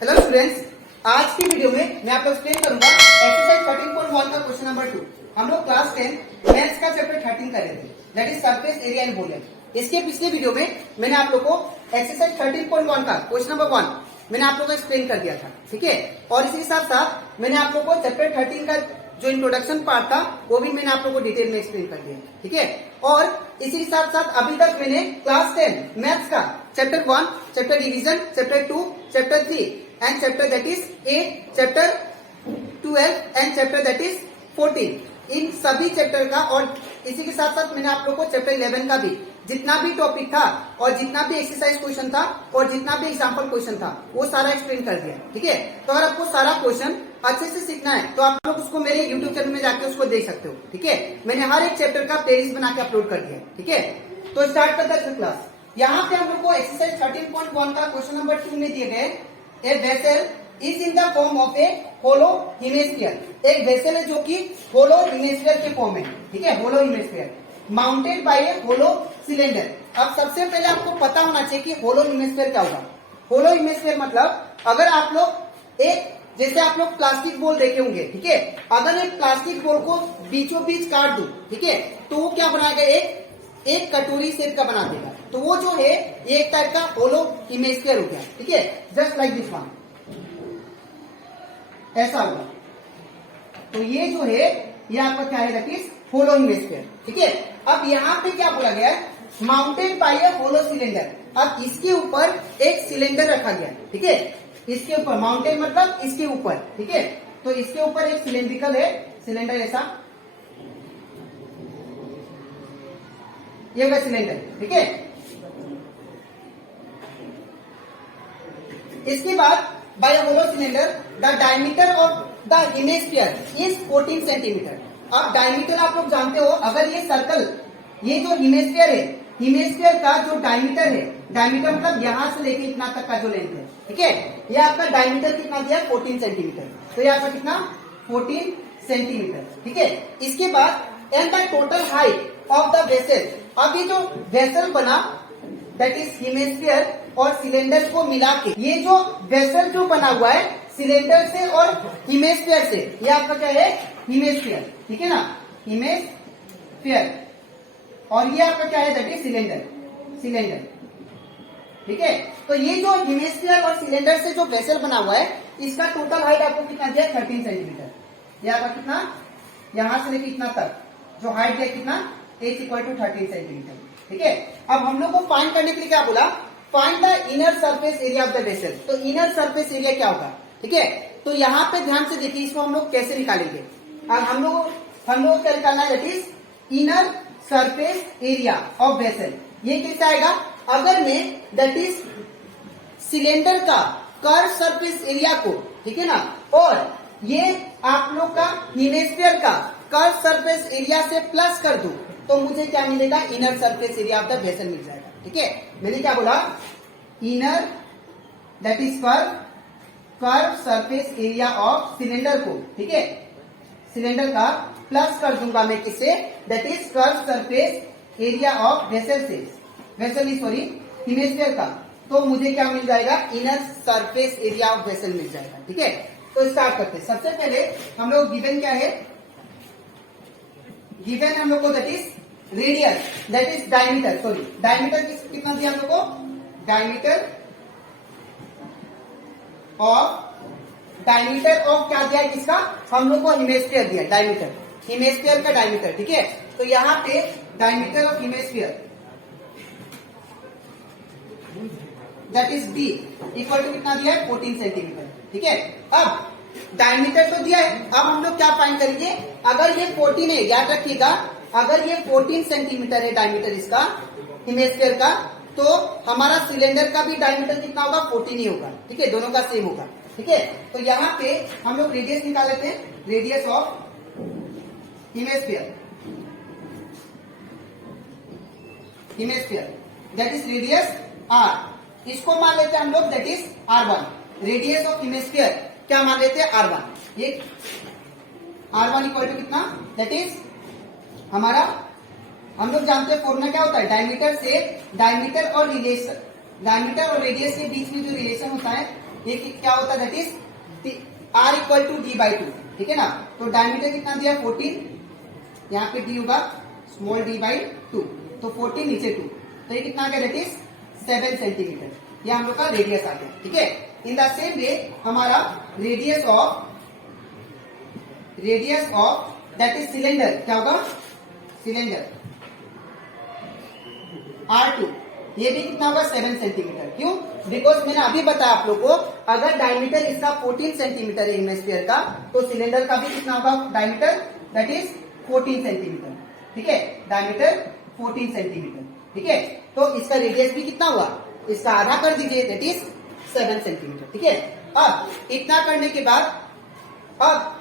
Hello students, आज की video में मैं आपको एक्सप्लेन करूंगा एक्सरसाइज 13.1 का क्वेश्चन नंबर 2। हम लोग क्लास 10 मैथ्स का चैप्टर 13 कर रहे थे, that is surface area in volume. इसके पिछले वीडियो में मैंने आप लोग को एक्सरसाइज 13.1 का क्वेश्चन नंबर 1 मैंने आप लोग को एक्सप्लेन कर दिया था, ठीक है। और इसी के साथ साथ मैंने आप लोग को चैप्टर 13 का जो इंट्रोडक्शन पार्ट था वो भी मैंने आप लोग को डिटेल में एक्सप्लेन कर दिया, ठीक है। और इसी के साथ साथ अभी तक मैंने क्लास 10 मैथ्स का chapter 1, chapter division, chapter 2, chapter 3 and chapter that is 8, chapter 12 and chapter that is 14, इन सभी चैप्टर का और इसी के साथ साथ मैंने आप लोग को चैप्टर 11 का भी जितना भी टॉपिक था और जितना भी एक्सरसाइज क्वेश्चन था और जितना भी एग्जाम्पल क्वेश्चन था वो सारा एक्सप्लेन कर दिया, ठीक है। तो अगर आपको सारा क्वेश्चन अच्छे से सीखना है तो आप लोग उसको मेरे यूट्यूब चैनल में जाके उसको देख सकते हो, ठीक है। मैंने हर एक चैप्टर का प्लेलिस्ट बना के अपलोड कर दिया, ठीक है। तो स्टार्ट करते हैं क्लास। यहाँ पे हम लोग को एक्सरसाइज 13.1 का क्वेश्चन नंबर 2 में दिए गए A vessel is in the form of a hollow hemisphere। एक वेसल है जो कि hollow hemisphere के फॉर्म में, ठीक है, hollow hemisphere माउंटेड बाय ए hollow cylinder। अब सबसे पहले आपको पता होना चाहिए कि hollow hemisphere क्या होगा। hollow hemisphere मतलब अगर आप लोग एक जैसे आप लोग प्लास्टिक बॉल देखे होंगे, ठीक है, अगर एक प्लास्टिक बॉल को बीचों बीच काट दूं, ठीक है, तो वो क्या बनाएगा, एक कटोरी शेप का बना देगा। तो वो जो है ये एक टाइप का होलो हेमिस्फीयर हो गया, ठीक है, जस्ट लाइक दिस वन, ऐसा होगा। तो ये जो है ये आपका क्या है, दैट इज होलो हेमिस्फीयर, ठीक है। अब यहाँ पे क्या बोला गया है, माउंटेड बाय ए होलो सिलेंडर। अब इसके ऊपर एक सिलेंडर रखा गया, ठीक है, इसके ऊपर माउंटेन मतलब इसके ऊपर, ठीक है। तो इसके ऊपर एक सिलेंड्रिकल है, सिलेंडर ऐसा, ये होगा सिलेंडर, ठीक है। इसके बाद by hollow cylinder the diameter of the hemisphere is 14 centimetre. अब डायमीटर आप लोग जानते हो, अगर ये सर्कल, ये जो हेमिस्फीयर है, हेमिस्फीयर का जो डायमीटर है, डायमीटर मतलब यहां से लेके इतना तक का जो लेंथ है, ठीक है, ये आपका डायमीटर कितना दिया, 14 सेंटीमीटर। तो ये आपका कितना, 14 सेंटीमीटर, ठीक है। इसके बाद and the total height of the vessel. अब ये जो वेसल बना दैट इज हेमिस्फीयर और सिलेंडर को मिला के ये जो वेसल जो बना हुआ है सिलेंडर से और हेमिस्फीयर से, ये आपका क्या है, हेमिस्फीयर, ठीक है ना, हेमिस्फीयर। और ये आपका क्या है, दैट इज सिलेंडर, सिलेंडर, ठीक है। तो ये जो हेमिस्फीयर और सिलेंडर से जो वेसल बना हुआ है इसका टोटल हाइट आपको कितना दिया, 13 सेंटीमीटर। ये आपका कितना, यहां से लेके इतना तक जो हाइट दिया कितना, h इक्वल टू 13 सेंटीमीटर, ठीक है। अब हम लोग को फाइंड करने के लिए क्या बोला, find the inner surface area of the vessel. तो इनर सरफेस एरिया क्या होगा, ठीक है। तो यहाँ पे ध्यान से देखिए, इसको हम लोग कैसे निकालेंगे। अब हम लोग क्या निकालना है, that is inner surface area of vessel. ये कैसे आएगा, अगर मैं दैट इज सिलेंडर का कर्व सरफेस एरिया को, ठीक है ना, और ये आप लोग का हेमिस्फीयर का कर्व सरफेस एरिया से प्लस कर दूं तो मुझे क्या मिलेगा, inner surface area of the vessel मिल जाएगा, ठीक है। मैंने क्या बोला, inner that is curve surface area of cylinder को, ठीक है, सिलेंडर का प्लस कर दूंगा मैं किससे, that is curve surface area of vessel से, वेसल सॉरी हेमिस्फीयर का, तो मुझे क्या मिल जाएगा, inner surface area of vessel मिल जाएगा, ठीक है। तो स्टार्ट करते हैं। सबसे पहले हम लोग गिवन क्या है, गिवन हम लोग को that is radius, that is diameter, sorry diameter कितना दिया हम लोग को, डायमीटर ऑफ क्या दिया है, किसका, हम लोग को हेमिस्फीयर दिया, डायमीटर, हेमिस्फीयर का डायमीटर, ठीक है। तो यहाँ पे diameter of hemisphere that is d equal to कितना दिया है, 14 सेंटीमीटर, ठीक है। अब डायमीटर तो दिया है, अब हम लोग क्या फाइंड करेंगे, अगर ये 14 है, याद रखिएगा, अगर ये 14 सेंटीमीटर है डायमीटर इसका हेमिस्फीयर का, तो हमारा सिलेंडर का भी डायमीटर कितना होगा, 14 ही होगा, ठीक है, दोनों का सेम होगा, ठीक है। तो यहाँ पे हम लोग रेडियस निकाल लेते हैं, radius of hemisphere, hemisphere that is radius r, इसको मान लेते हैं हम लोग that is r1। Radius of hemisphere क्या मान लेते हैं, r1। ये r1 इक्वल टू कितना, दैट इज हमारा, हम लोग जानते हैं फॉर्मूला क्या होता है, डायमीटर से, डायमीटर और रेडियस के बीच में जो रिलेशन होता है ये क्या होता है, that is R equal to D by 2, ठीक है ना। तो डायमीटर कितना दिया 14, यहाँ पे D होगा स्मॉल d बाई 2, तो 14 नीचे 2, तो ये कितना आ गया, दैट इज 7 सेंटीमीटर, ये हम लोग का रेडियस आ गया, ठीक है। इन द सेम वे हमारा radius of that is cylinder क्या होगा, सिलेंडर R2, ये भी कितना होगा 7 सेंटीमीटर। क्यों, बिकॉज मैंने अभी बताया आप लोग को, अगर डायमीटर इसका 14 सेंटीमीटर है हेमिस्फीयर का, तो सिलेंडर का भी कितना होगा डायमीटर, दैट इज 14 सेंटीमीटर, ठीक है, डायमीटर 14 सेंटीमीटर, ठीक है। तो इसका रेडियस भी कितना हुआ, इसका आधा कर दीजिए, दैट इज 7 सेंटीमीटर, ठीक है। अब इतना करने के बाद अब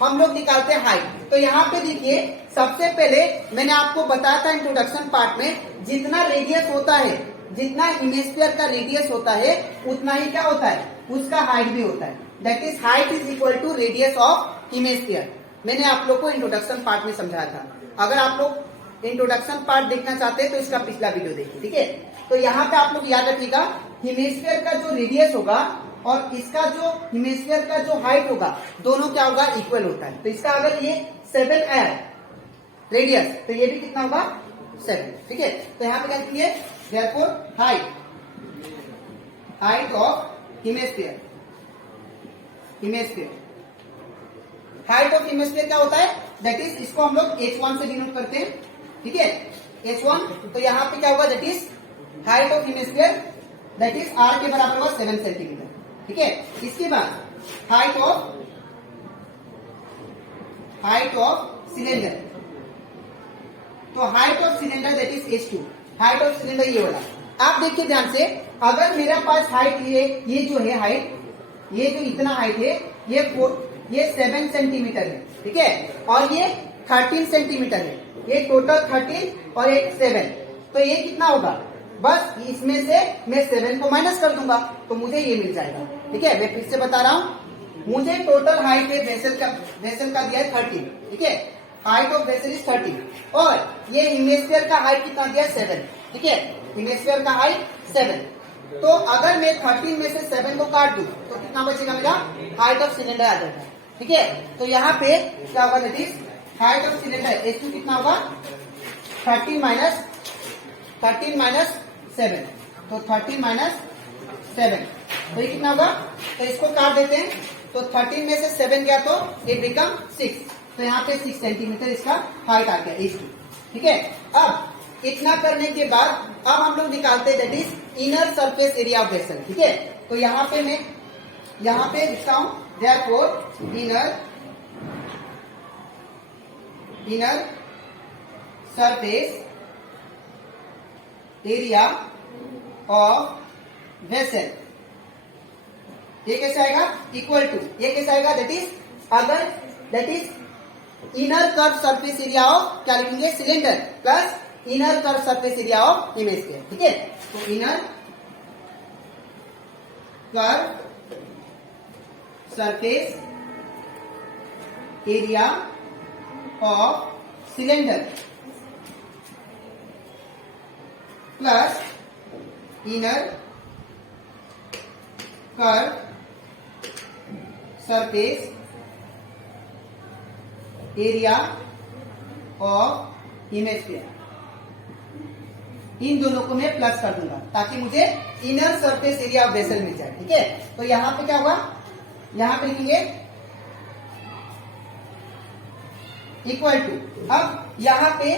हम लोग निकालते हैं हाइट। तो यहाँ पे देखिए, सबसे पहले मैंने आपको बताया था इंट्रोडक्शन पार्ट में, जितना रेडियस होता है, जितना हेमिस्फीयर का रेडियस होता है, उतना ही क्या होता है, उसका हाइट भी होता है, that is height is equal to radius of hemisphere. मैंने आप लोग को इंट्रोडक्शन पार्ट में समझाया था। अगर आप लोग इंट्रोडक्शन पार्ट देखना चाहते हैं तो इसका पिछला वीडियो देखिए, ठीक है। तो यहाँ पे आप लोग याद रखिएगा, हेमिस्फीयर का जो रेडियस होगा और इसका जो हेमिस्फीयर का जो हाइट होगा, दोनों क्या होगा, इक्वल होता है। तो इसका अगर ये 7 है रेडियस, तो ये भी कितना होगा 7, ठीक है। तो यहाँ पे क्या लिखिए, therefore height of hemisphere, height of hemisphere क्या होता है, दैट इज, इसको हम लोग h1 से डिनोट करते हैं, ठीक है, h1। तो यहाँ पे क्या होगा, that is height of hemisphere, that is r के बराबर होगा 7 सेंटीमीटर, ठीक है। इसके बाद हाइट ऑफ सिलेंडर, तो height of cylinder that is h2, height of cylinder ये वाला। आप देखिए ध्यान से, अगर मेरा पास हाइट ये जो है हाइट, ये जो इतना हाइट है, ये 7 सेंटीमीटर है, ठीक है, और ये 13 सेंटीमीटर है, ये टोटल 13 और एक 7, तो ये कितना होगा, बस इसमें से मैं 7 को माइनस कर दूंगा, तो मुझे ये मिल जाएगा, ठीक है। मैं फिर से बता रहा हूँ, मुझे टोटल हाइट है वेसल का दिया है 13, ठीक है, हाइट ऑफ वेसल इज 13, और ये हेमिस्फीयर का हाइट कितना दिया है 7, ठीक है, हेमिस्फीयर का हाइट 7। तो अगर मैं 13 में से 7 को काट दूं तो कितना बचेगा, मेरा हाइट ऑफ सिलेंडर आ जाएगा, ठीक है। तो यहाँ पे क्या होगा, that is height of cylinder h2 कितना होगा, 13 माइनस 7, तो 13 माइनस 7, तो ये कितना होगा, तो इसको काट देते हैं, तो 13 में से 7 गया तो इट बिकम 6, तो यहाँ पे 6 सेंटीमीटर इसका हाइट आ गया h2, ठीक है। अब इतना करने के बाद अब हम लोग निकालते हैं that is inner surface area of vessel, ठीक है। तो यहाँ पे मैं लिखता हूं, therefore inner surface area of vessel, ये कैसे आएगा, इक्वल टू, ये कैसे आएगा, that is inner curve surface area of, क्या लिखेंगे, cylinder plus inner curve surface area of hemisphere, ठीक है। तो inner curve surface area of cylinder plus inner curve surface area of hemisphere, इन दोनों को मैं प्लस कर दूंगा ताकि मुझे inner surface area of vessel मिल जाए, ठीक है। तो यहाँ पे क्या होगा, यहाँ पे लिखेंगे इक्वल टू, अब यहाँ पे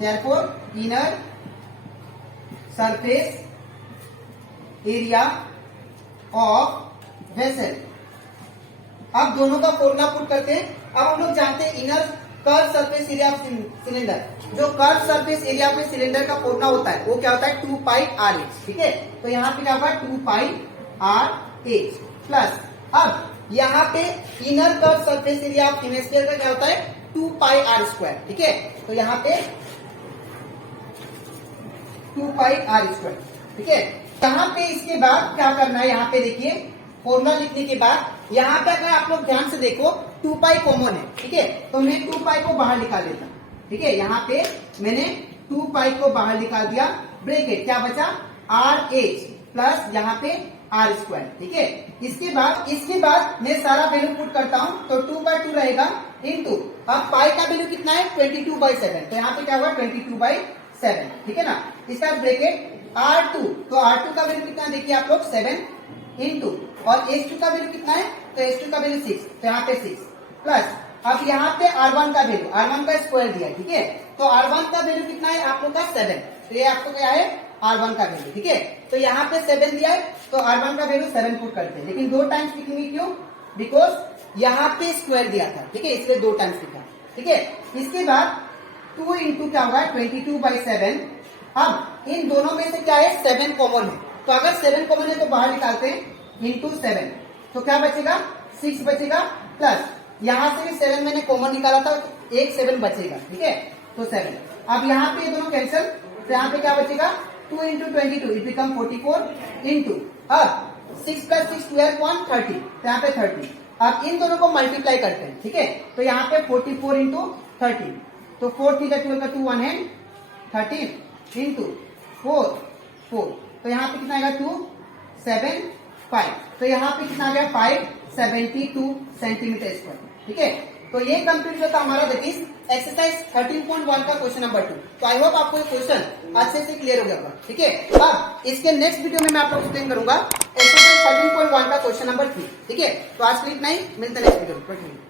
therefore inner surface area of vessel, अब दोनों का फॉर्मूला पुट करते हैं। अब हम लोग जानते हैं inner curve surface area of cylinder, जो कर्व सरफेस एरिया पे सिलेंडर का फॉर्मूला होता है वो क्या होता है, 2 पाई आर एच, ठीक है। तो यहाँ पे क्या होगा, 2 पाई आर एच प्लस, अब यहाँ पे inner curve surface area of hemisphere का क्या होता है, 2 पाई आर स्क्वायर, ठीक है। तो यहाँ पे 2 पाई आर स्क्वायर, ठीक है। यहाँ पे इसके बाद क्या करना है, यहाँ पे देखिए फॉर्मूला लिखने के बाद यहाँ पे अगर आप लोग ध्यान से देखो 2 पाई कॉमन है, ठीक है, तो मैं 2 पाई को बाहर निकाल देता हूँ, ठीक है। यहाँ पे मैंने 2 पाई को बाहर निकाल दिया, ब्रैकेट क्या बचा, आर एच प्लस यहाँ पे आर स्क्वायर, ठीक है। इसके बाद मैं सारा वैल्यू पुट करता हूं, तो 2/2 रहेगा इंटू, अब पाई का वैल्यू कितना है 22/7, तो यहाँ पे क्या हुआ 22/7, ठीक है ना। इसका ब्रैकेट R2, तो R2 का वैल्यू कितना है देखिए आप लोग 7 इंटू, और H2 का वैल्यू कितना है, तो H2 का वैल्यू 6, तो यहाँ पे 6 प्लस, अब यहाँ पे R1 का वैल्यू, R1 का स्क्वायर दिया है, ठीक है। तो R1 का वैल्यू कितना है आप लोग का 7, तो ये आपको क्या है R1 का वैल्यू, ठीक है। तो यहाँ पे 7 दिया है, तो R1 का वैल्यू 7 पुट करते हैं, लेकिन 2 टाइम्स लिखेंगे क्यों, बिकॉज यहाँ पे स्क्वायर दिया था, ठीक है, इसलिए 2 टाइम्स लिखा, ठीक है। इसके बाद 2 इंटू क्या होगा 22/7, अब इन दोनों में से क्या है 7 कॉमन है, तो अगर 7 कॉमन है तो बाहर निकालते हैं इंटू 7, तो क्या बचेगा 6 बचेगा, प्लस यहाँ से भी 7 मैंने कॉमन निकाला था, एक 7 बचेगा, ठीक है, तो 7। अब यहाँ पे ये दोनों कैंसिल, तो यहाँ पे क्या बचेगा 2 इंटू 22 इट बिकम 44 इंटू, अब 6 + 6 12 30, तो यहाँ पे 30। अब इन दोनों को मल्टीप्लाई करते हैं, ठीक है, तो यहाँ पे 44 इंटू 30, तो 4 3 12 का 2 1 है 13 इंटू 4 4, तो यहाँ पे कितना आएगा 2 7 5, तो यहाँ पे कितना आ गया 572 सेंटीमीटर स्क्वायर, ठीक है। तो ये कंप्लीट होता हमारा दैट इज एक्सरसाइज 13.1 का क्वेश्चन नंबर 2। तो आई होप आपको ये क्वेश्चन अच्छे से क्लियर हो गया होगा, ठीक है। अब इसके नेक्स्ट वीडियो में मैं आपको एक्सप्लेन करूंगा एक्सरसाइज 13.1 का क्वेश्चन नंबर 3, ठीक है। तो आज के लिए इतना ही, मिलते हैं नेक्स्ट वीडियो में।